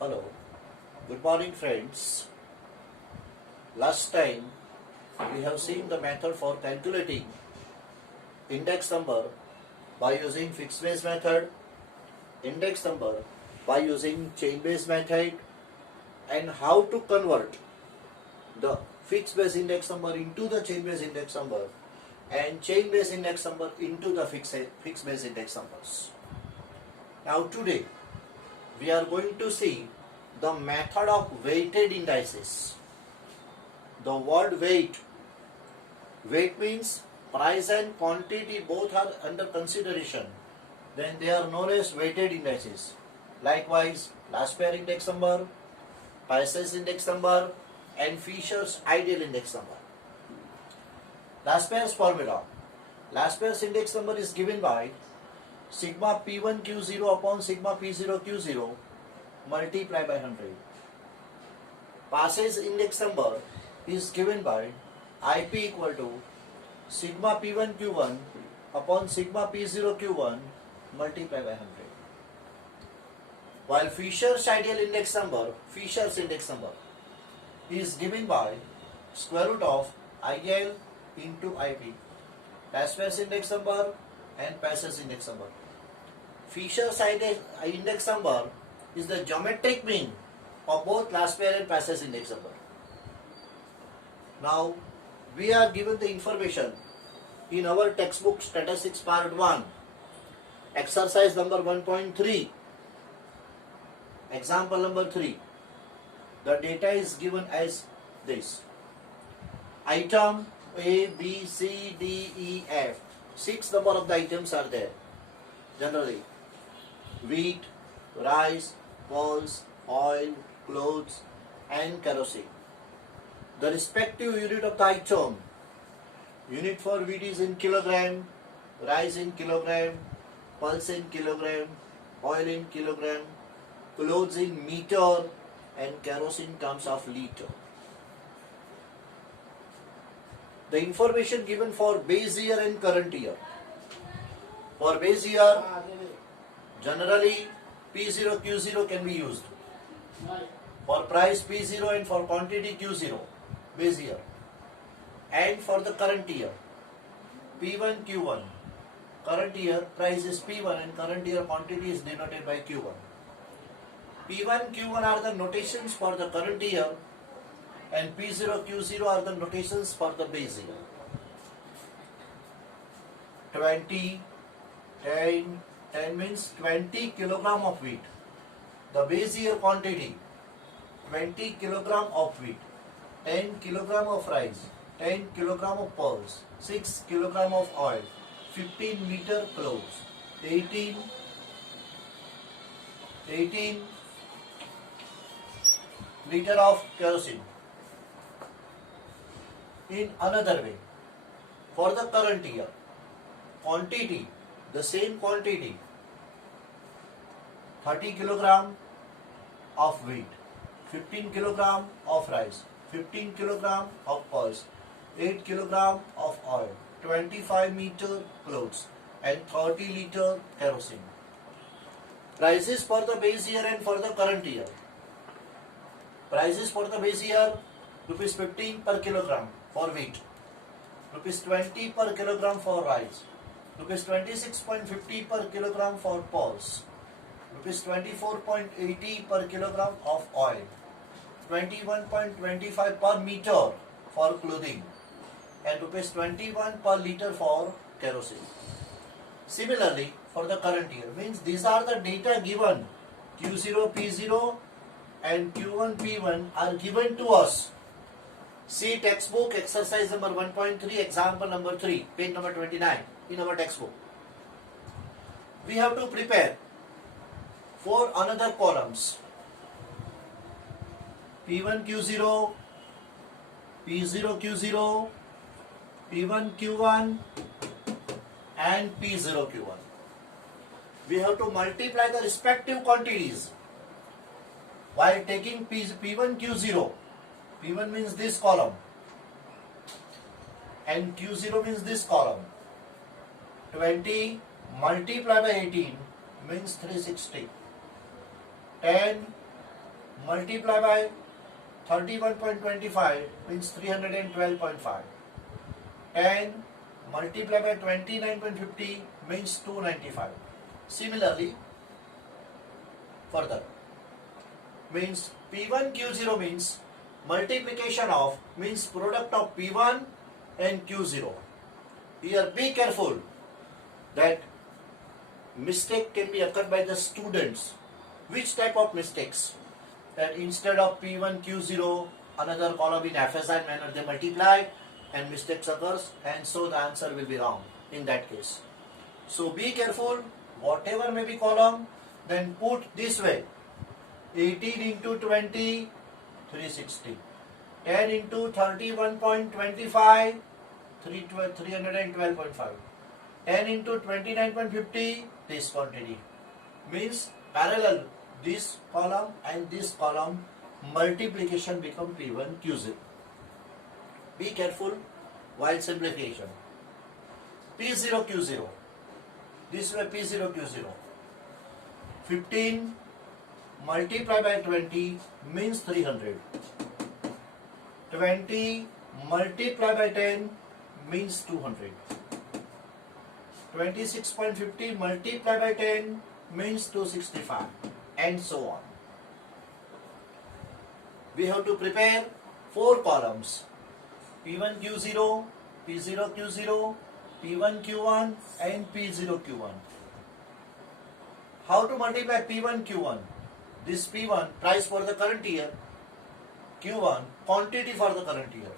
Hello, good morning friends. Last time we have seen the method for calculating index number by using fixed base method, index number by using chain base method, and how to convert the fixed base index number into the chain base index number and chain base index number into the fixed base index numbers. Now today we are going to see the method of weighted indices. The word weight means price and quantity both are under consideration. Then they are known as weighted indices. Likewise, last pair index number, Pisces index number, and Fisher's ideal index number. Last pair's formula. Last pair's index number is given by sigma P1 Q0 upon sigma P0 Q0 multiplied by 100. Passes index number is given by IP equal to sigma P1 Q1 upon sigma P0 Q1 multiplied by 100. While Fisher's ideal index number, is given by square root of IL into IP. Last pair's index number and Passes index number. Fisher's index number is the geometric mean of both last pair and Passes index number. Now we are given the information in our textbook Statistics Part 1, exercise number 1.3, example number 3. The data is given as this. Item A, B, C, D, E, F. 6 number of the items are there. Generally, wheat, rice, pulse, oil, clothes, and kerosene. The respective unit of the item. Unit for wheat is in kilogram, rice in kilogram, pulse in kilogram, oil in kilogram, clothes in meter, and kerosene comes of liter. The information given for base year and current year. For base year, generally P0 Q0 can be used. For price P0 and for quantity Q0, base year. And for the current year, P1 Q1. Current year price is P1 and current year quantity is denoted by Q1. P1 Q1 are the notations for the current year and P0 Q0 are the notations for the base year. 20, 10 means 20 kilogram of wheat. The base year quantity 20 kilogram of wheat, 10 kilogram of rice, 10 kilogram of pulse, 6 kilogram of oil, 15 meter clothes, 18 liter of kerosene. In another way, for the current year, quantity, the same quantity, 30 kilogram of wheat, 15 kilogram of rice, 15 kilogram of pulse, 8 kilogram of oil, 25 meter clothes, and 30 liter kerosene. Prices for the base year and for the current year. Prices for the base year, rupees 15 per kilogram for wheat, rupees 20 per kilogram for rice, rupees 26.50 per kilogram for pulse, rupees 24.80 per kilogram of oil, 21.25 per meter for clothing, and rupees 21 per liter for kerosene. Similarly, for the current year, means these are the data given. Q0, P0 and Q1, P1 are given to us. See textbook exercise number 1.3, example number 3, page number 29 in our textbook. We have to prepare 4 another columns. P1 Q0, P0 Q0, P1 Q1 and P0 Q1. We have to multiply the respective quantities while taking P1 Q0. P1 means this column and Q0 means this column. 20 multiplied by 18 means 360. 10 multiply by 31.25 means 312.5. 10 multiply by 29.50 means 295. Similarly, further means P1 Q0 means multiplication of means product of P1 and Q0. Here be careful that mistake can be occurred by the students. Which type of mistakes? That instead of P1 Q0 another column in FSI manner they multiply and mistakes occurs, and so the answer will be wrong in that case. So be careful, whatever may be column, then put this way: 18 into 20, 360. 10 into 31.25, 312.5. 10 into 29.50, this quantity. Means parallel this column and this column, multiplication become P1 Q0. Be careful while simplification. P0 Q0. This way P0 Q0. 15 multiply by 20 means 300. 20 multiply by 10 means 200. 26.50 multiply by 10 means 265, and so on. We have to prepare 4 columns: P1 Q0, P0 Q0, P1 Q1 and P0 Q1. How to multiply P1 Q1? This P1 price for the current year, Q1 quantity for the current year.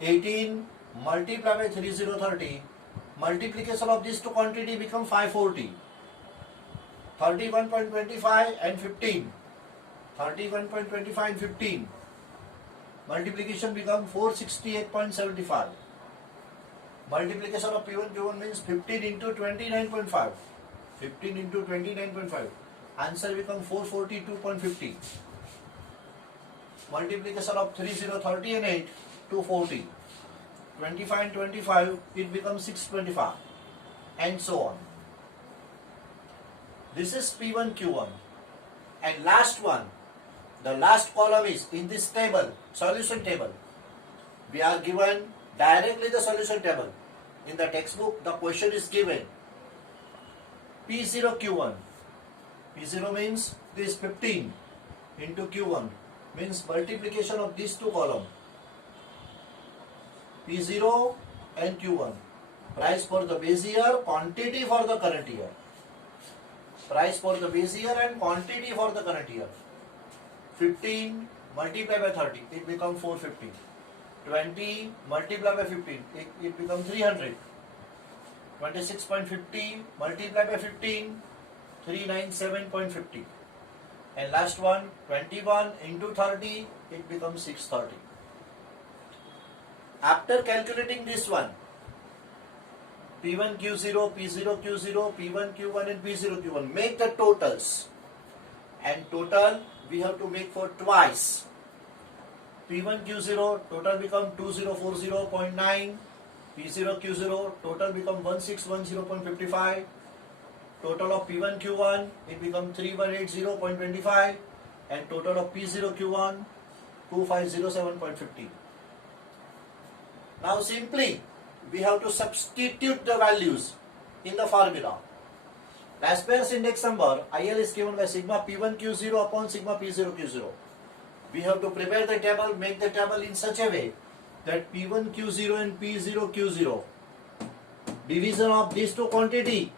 18 multiply by 3030, multiplication of these two quantity become 540. 31.25 and 15. 31.25 and 15. Multiplication become 468.75. Multiplication of P1 Q1 means 15 into 29.5. 15 into 29.5. Answer become 442.50. Multiplication of 3030 and 8, 240. 25 and 25, it becomes 625, and so on. This is P1 Q1. And last one, the last column is in this table, solution table. We are given directly the solution table. In the textbook, the question is given P0 Q1. P0 means this 15 into Q1 means multiplication of these two columns. P0 and Q1. Price for the base year, quantity for the current year. Price for the base year and quantity for the current year. 15 multiplied by 30, it becomes 450. 20 multiplied by 15, it becomes 300. 26.50 multiplied by 15, 397.50. And last one, 21 into 30, it becomes 630. After calculating this one, P1 Q0, P0 Q0, P1 Q1 and P0 Q1, make the totals. And total we have to make for twice. P1 Q0 total become 2040.9. P0 Q0 total become 1610.55. Total of P1 Q1 it become 3180.25, and total of P0 Q1 2507.50. Now simply we have to substitute the values in the formula. Laspeyres index number IL is given by sigma P1 Q0 upon sigma P0 Q0. We have to prepare the table, make the table in such a way that P1 Q0 and P0 Q0, division of these two quantity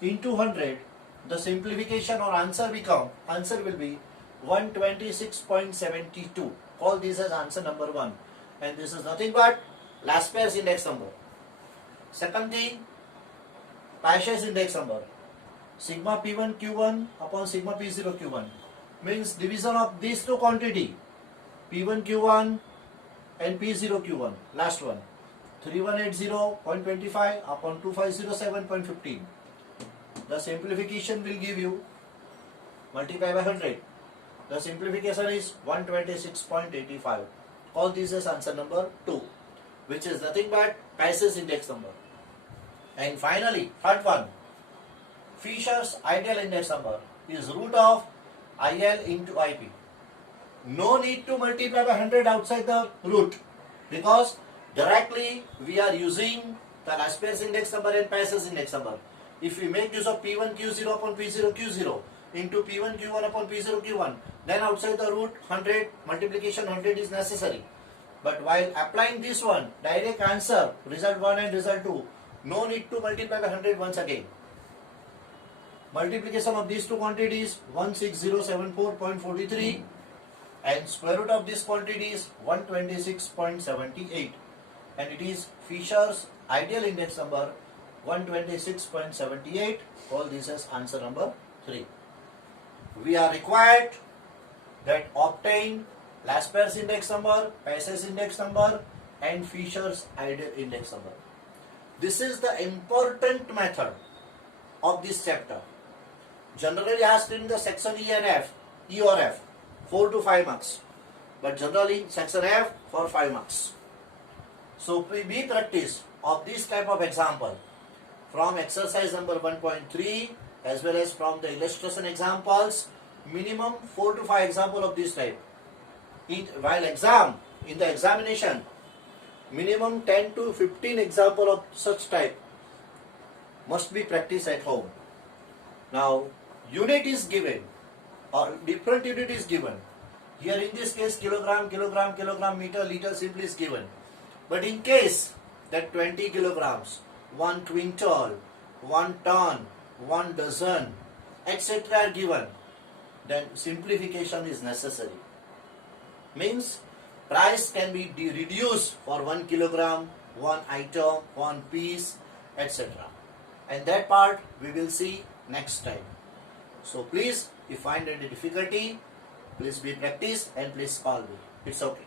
into 100, the simplification or answer will be 126.72. Call this as answer number 1, and this is nothing but Laspeyres index number. Second thing, Paasche index number, sigma P1 Q1 upon sigma P0 Q1, means division of these two quantity, P1 Q1 and P0 Q1. Last one, 3180.25 upon 2507.15. The simplification will give you multiply by 100. The simplification is 126.85. Call this as answer number 2, which is nothing but Paasche index number. And finally, third one, Fisher's ideal index number is root of IL into IP. No need to multiply by 100 outside the root, because directly we are using the Laspers index number and Passes index number. If we make use of P1 Q0 upon P0 Q0 into P1 Q1 upon P0 Q1, then outside the root 100 multiplication 100 is necessary. But while applying this one, direct answer, result 1 and result 2, no need to multiply by 100 once again. Multiplication of these two quantities 16074.43 and square root of this quantity is 126.78, and it is Fisher's ideal index number 126.78. All this as answer number 3. We are required that obtain Laspers index number, Passes index number and Fisher's ideal index number. This is the important method of this chapter. Generally asked in the section E or F, 4 to 5 marks. But generally section F for 5 marks. So be practice of this type of example from exercise number 1.3 as well as from the illustration examples. Minimum 4 to 5 example of this type. In the examination, minimum 10 to 15 example of such type must be practiced at home. Now, unit is given or different unit is given. Here in this case, kilogram, meter, liter simply is given. But in case that 20 kilograms, 1 quintal, 1 ton, 1 dozen, etc. are given, then simplification is necessary. Means price can be reduced for 1 kilogram, 1 item, 1 piece, etc. And that part we will see next time. So please, if you find any difficulty, please be practiced and please call me. It's okay.